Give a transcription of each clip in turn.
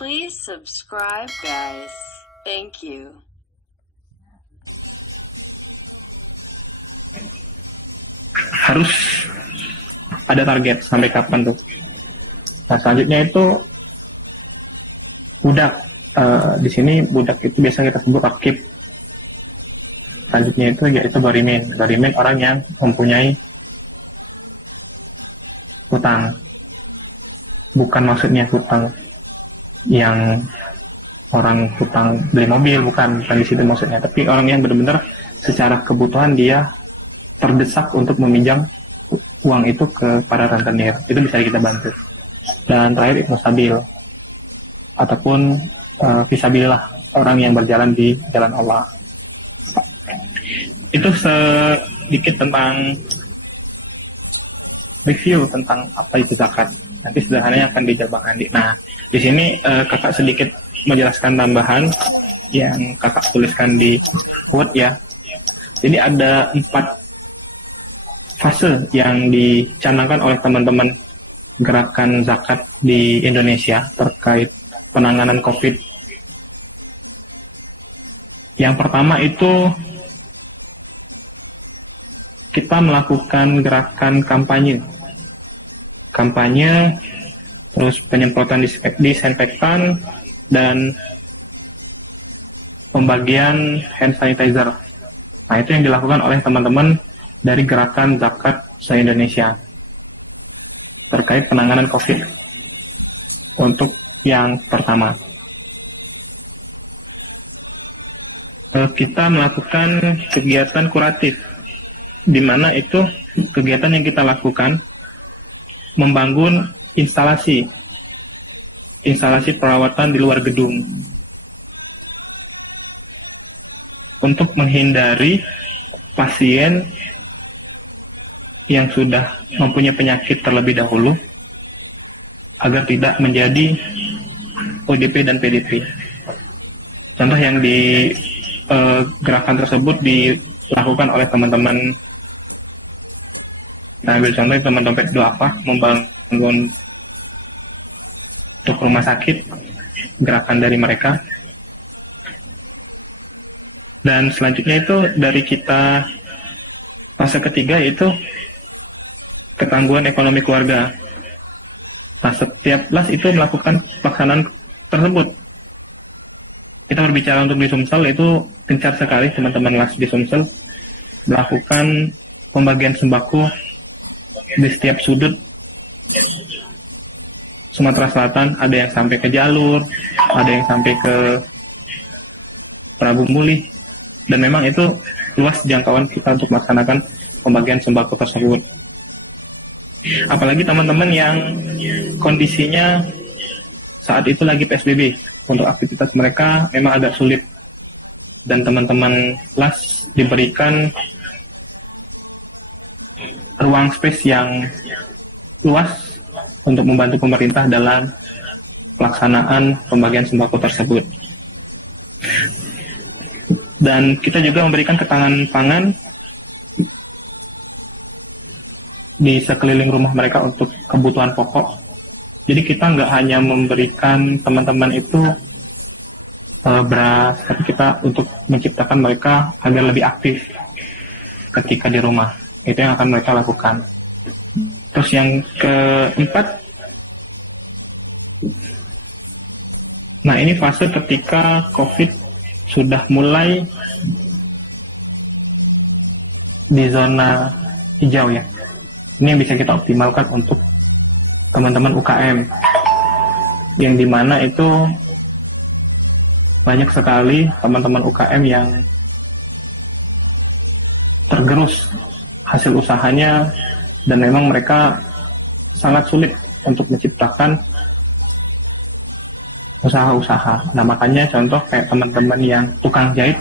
Please subscribe, guys. Thank you. Harus ada target sampai kapan tuh. Nah, selanjutnya itu budak. Di sini budak itu biasa kita sebut rakib. Selanjutnya itu yaitu gorimin. Gorimin orang yang mempunyai hutang. Bukan maksudnya hutang yang orang hutang beli mobil, bukan di situ maksudnya. Tapi orang yang benar-benar secara kebutuhan dia terdesak untuk meminjam uang itu ke para rentenir. Itu bisa kita bantu. Dan terakhir ibnu sabil ataupun fisabilillah, orang yang berjalan di jalan Allah. Itu sedikit tentang review tentang apa itu zakat. Nanti sederhananya akan dijawab Bang Andi. Nah, di sini kakak sedikit menjelaskan tambahan yang kakak tuliskan di Word ya. Jadi ada 4 fase yang dicanangkan oleh teman-teman gerakan zakat di Indonesia terkait penanganan COVID. Yang pertama itu kita melakukan gerakan kampanye, terus penyemprotan disinfektan, dan pembagian hand sanitizer. Nah, itu yang dilakukan oleh teman-teman dari gerakan zakat se-Indonesia terkait penanganan COVID. Untuk yang pertama, kita melakukan kegiatan kuratif, di mana itu kegiatan yang kita lakukan membangun instalasi perawatan di luar gedung untuk menghindari pasien yang sudah mempunyai penyakit terlebih dahulu agar tidak menjadi ODP dan PDP. Contoh yang di gerakan tersebut dilakukan oleh teman-teman. Nah, ambil contoh teman-teman itu apa? Membangun untuk rumah sakit, gerakan dari mereka. Dan selanjutnya itu dari kita fase ketiga yaitu ketangguhan ekonomi keluarga. Nah, setiap las itu melakukan pelaksanaan tersebut. Kita berbicara untuk di Sumsel itu gencar sekali teman-teman las di Sumsel melakukan pembagian sembako di setiap sudut Sumatera Selatan. Ada yang sampai ke Jalur, ada yang sampai ke Prabu Mulih, dan memang itu luas jangkauan kita untuk melaksanakan pembagian sembako tersebut. Apalagi teman-teman yang kondisinya saat itu lagi PSBB, untuk aktivitas mereka memang agak sulit, dan teman-teman las diberikan ruang space yang luas untuk membantu pemerintah dalam pelaksanaan pembagian sembako tersebut. Dan kita juga memberikan ketahanan pangan di sekeliling rumah mereka untuk kebutuhan pokok. Jadi kita nggak hanya memberikan teman-teman itu beras, tapi kita untuk menciptakan mereka agar lebih aktif ketika di rumah. Itu yang akan mereka lakukan. Terus yang keempat, nah ini fase ketika COVID sudah mulai di zona hijau ya. Ini yang bisa kita optimalkan untuk teman-teman UKM, yang dimana itu banyak sekali teman-teman UKM yang tergerus hasil usahanya, dan memang mereka sangat sulit untuk menciptakan usaha-usaha. Nah, makanya contoh kayak teman-teman yang tukang jahit,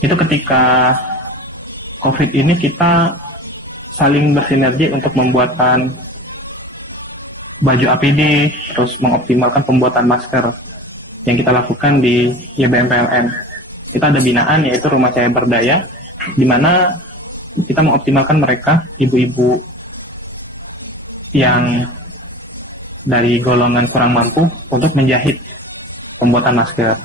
itu ketika COVID ini kita saling bersinergi untuk membuatan baju APD, terus mengoptimalkan pembuatan masker yang kita lakukan di YBM PLN. Kita ada binaan yaitu Rumah Cahaya Berdaya, di mana kita mengoptimalkan mereka, ibu-ibu yang dari golongan kurang mampu, untuk menjahit pembuatan masker,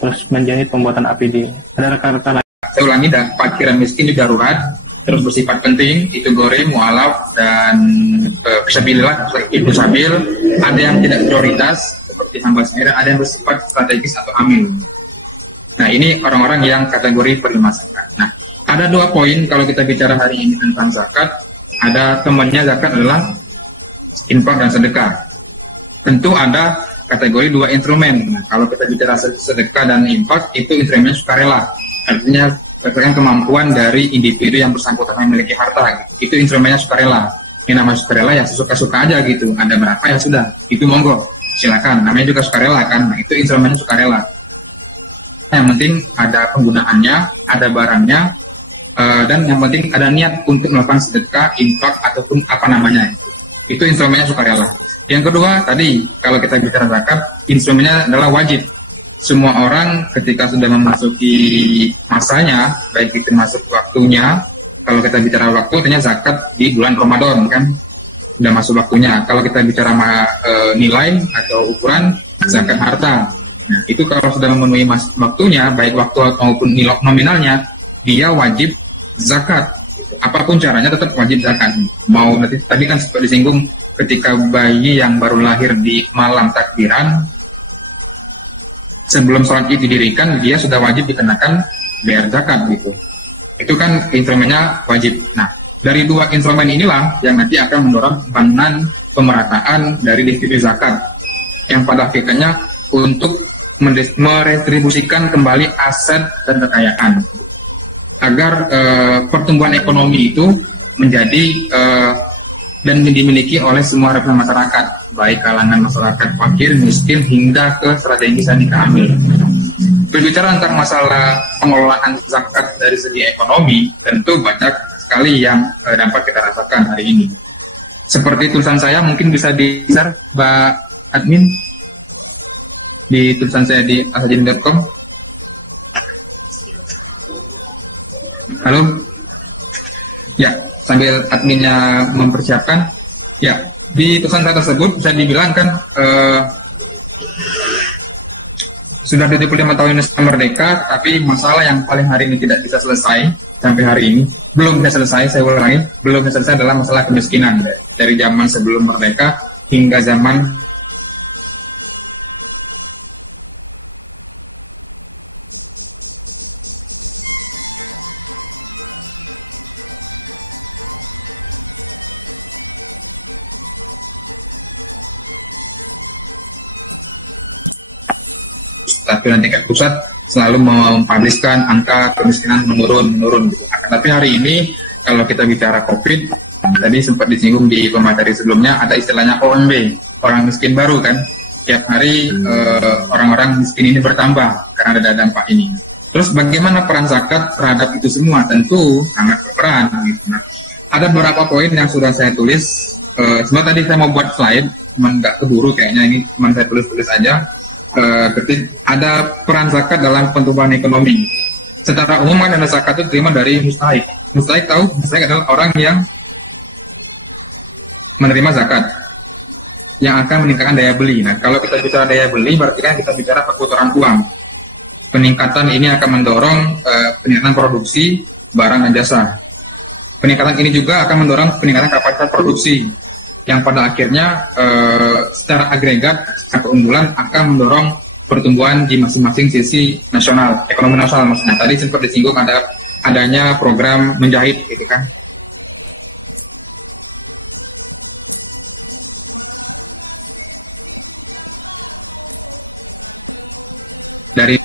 terus menjahit pembuatan APD. Ada rekan-rekan lain. Saya ulangi, dan parkiran miskin di darurat, terus bersifat penting, itu gore, mualaf, dan fisabilillah, ibu sabil, ada yang tidak prioritas, seperti hamba sendiri, ada yang bersifat strategis atau hamil. Nah, ini orang-orang yang kategori penerima zakat. Nah, ada 2 poin kalau kita bicara hari ini tentang zakat. Ada temannya zakat adalah infak dan sedekah. Tentu ada kategori 2 instrumen. Nah, kalau kita bicara sedekah dan infak, itu instrumennya sukarela. Artinya berdasarkan kemampuan dari individu yang bersangkutan memiliki harta. Itu instrumennya sukarela. Yang namanya sukarela ya sesuka-suka aja gitu. Ada berapa ya sudah, itu monggo, silakan. Namanya juga sukarela kan. Nah, itu instrumennya sukarela. Yang penting ada penggunaannya, ada barangnya, dan yang penting ada niat untuk melakukan sedekah, infak, ataupun apa namanya. Itu instrumennya sukarela. Yang kedua, tadi kalau kita bicara zakat, instrumennya adalah wajib. Semua orang ketika sudah memasuki masanya, baik itu masuk waktunya, kalau kita bicara waktu, artinya zakat di bulan Ramadan kan, sudah masuk waktunya. Kalau kita bicara nilai atau ukuran, zakat harta. Nah, itu kalau sudah memenuhi waktunya, baik waktu maupun nilai nominalnya, dia wajib zakat. Apapun caranya tetap wajib zakat. Mau nanti tadi kan sempat disinggung ketika bayi yang baru lahir di malam takbiran, sebelum sholat Id didirikan, dia sudah wajib dikenakan bayar zakat gitu. Itu kan instrumennya wajib. Nah, dari 2 instrumen inilah yang nanti akan mendorong pembangunan pemerataan dari distribusi zakat, yang pada akhirnya untuk meretribusikan kembali aset dan kekayaan, agar pertumbuhan ekonomi itu menjadi dan dimiliki oleh semua lapisan masyarakat, baik kalangan masyarakat fakir, miskin, hingga ke strategis dan hamil. Berbicara tentang masalah pengelolaan zakat dari segi ekonomi, tentu banyak sekali yang dapat kita rasakan hari ini. Seperti tulisan saya, mungkin bisa di-share, Mbak Admin, di tulisan saya di asajin.com. Halo? Ya, sambil adminnya mempersiapkan. Ya, di tulisan saya tersebut bisa dibilang kan sudah 25 tahun Indonesia merdeka, tapi masalah yang paling hari ini tidak bisa selesai sampai hari ini, belum bisa selesai, saya ulangi, belum bisa selesai adalah masalah kemiskinan dari zaman sebelum merdeka hingga zaman tapi tingkat pusat selalu mempubliskan angka kemiskinan menurun gitu. Tapi hari ini kalau kita bicara COVID, tadi sempat disinggung di pemateri sebelumnya, ada istilahnya OMB, orang miskin baru kan. Tiap hari orang-orang miskin ini bertambah karena ada dampak ini. Terus bagaimana peran zakat terhadap itu semua? Tentu sangat berperan gitu. Nah, ada beberapa poin yang sudah saya tulis. Sebenarnya tadi saya mau buat slide, cuman nggak keburu kayaknya, ini cuma saya tulis aja. Ada peran zakat dalam pertumbuhan ekonomi. Secara umum kan dana zakat itu terima dari mustahik. Mustahik tahu, mustahik adalah orang yang menerima zakat, yang akan meningkatkan daya beli. Nah, kalau kita bicara daya beli, berarti kan kita bicara perputaran uang. Peningkatan ini akan mendorong peningkatan produksi barang dan jasa. Peningkatan ini juga akan mendorong peningkatan kapasitas produksi, yang pada akhirnya secara agregat, keunggulan akan mendorong pertumbuhan di masing-masing sisi nasional, ekonomi nasional maksudnya. Tadi sempat disinggung adanya program menjahit gitu kan. Dari